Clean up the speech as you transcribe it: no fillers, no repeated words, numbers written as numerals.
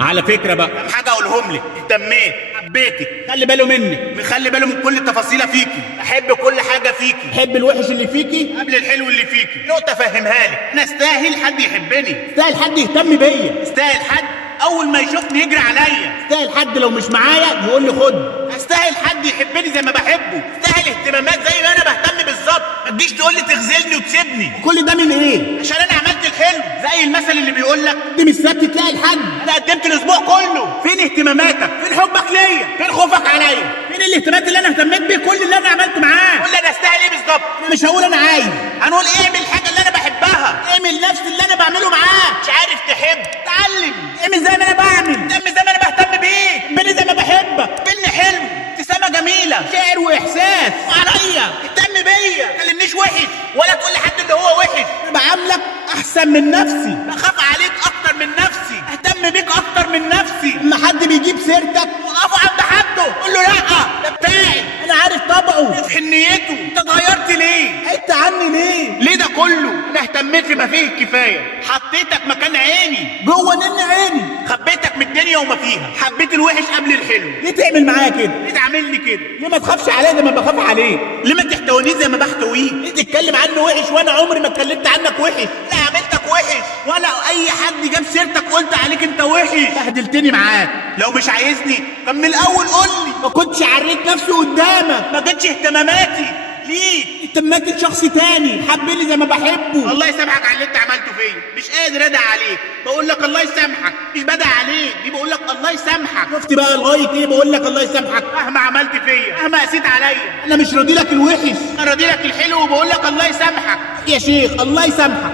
على فكره بقى كام حاجه اقولهم لك. اهتميت، حبيتك، خلي باله منك، مخلي باله من كل تفاصيله فيكي، بحب كل حاجه فيكي حب الوحش اللي فيكي قبل الحلو اللي فيكي. نقطه افهمها لك، انا استاهل حد يحبني، استاهل حد يهتم بيا، استاهل حد اول ما يشوفني يجري عليا، استاهل حد لو مش معايا يقول لي خد، استاهل حد يحبني زي ما بحبه، استاهل اهتمامات زي ما انا بهتم بالظبط. ما تجيش تقول لي تغزلني وتسيبني، كل ده من ايه؟ عشان انا عملت الحلو. زي المثل اللي بيقول لك قدم السبت تلاقي الحد. انا قدمت الاسبوع كله. فين اهتماماتك؟ فين حبك ليا؟ فين خوفك عليا؟ فين الاهتمامات اللي انا اهتميت بيه كل اللي انا عملته معاه؟ قول لي انا استاهل ايه بالظبط. انا مش هقول انا عايز، هنقول اعمل الحاجه اللي انا بحبها، اعمل نفس اللي انا بعمله معاه. مش عارف تحب اتعلم، اعمل زي ما انا بعمل، اهتم زي ما انا بهتم بيك، حبني زي ما بحبك، قابلني حلو، ابتسامه جميله، شعر واحساس عليا، اهتم بيا، ما تكلمنيش وحش ولا تقول لي حد اللي هو وحش. انا بعاملك احسن من نفسي، بخاف عليك اكتر من نفسي، اهتم بيك اكتر من نفسي. اما حد بيجيب سيرتك وقفوا عند حده قول له لا ده بتاعي، انا عارف طبعه، في حنيته. انت اتغيرت ليه؟ حته عني ليه ده كله انا اهتميت بما فيه الكفايه، حطيتك مكان عيني، جوه نن عيني، خبيتك من الدنيا وما فيها، حبيت الوحش قبل الحلو. ليه تعمل معايا كده؟ ليه تعملني كده؟ ليه ما تخافش عليا زي ما بخاف عليه؟ ليه ما تحتوينيش زي ما بحتويه؟ ليه تتكلم عنه وحش وانا عمري ما اتكلمت عنك وحش؟ لا عملتك وحش، ولا اي حد جاب سيرتك قلت عليك انت وحش. بهدلتني معاك، لو مش عايزني كان من الاول قول لي، ما كنتش عريت نفسي قدامك، ما جتش اهتماماتي ليه؟ اهتمامات شخص تاني حبني زي ما بحبه. الله يسامحك على اللي انت عملته فيا، مش قادر ادعي عليك، بقول لك الله يسامحك، مش بدعي عليك، دي بقول لك الله يسامحك. شفت بقى لغايه ايه بقول لك الله يسامحك؟ مهما عملت فيا، مهما قسيت عليا، انا مش راضي لك الوحش، انا راضي لك الحلو وبقول لك الله يسامحك. يا شيخ الله يسامحك.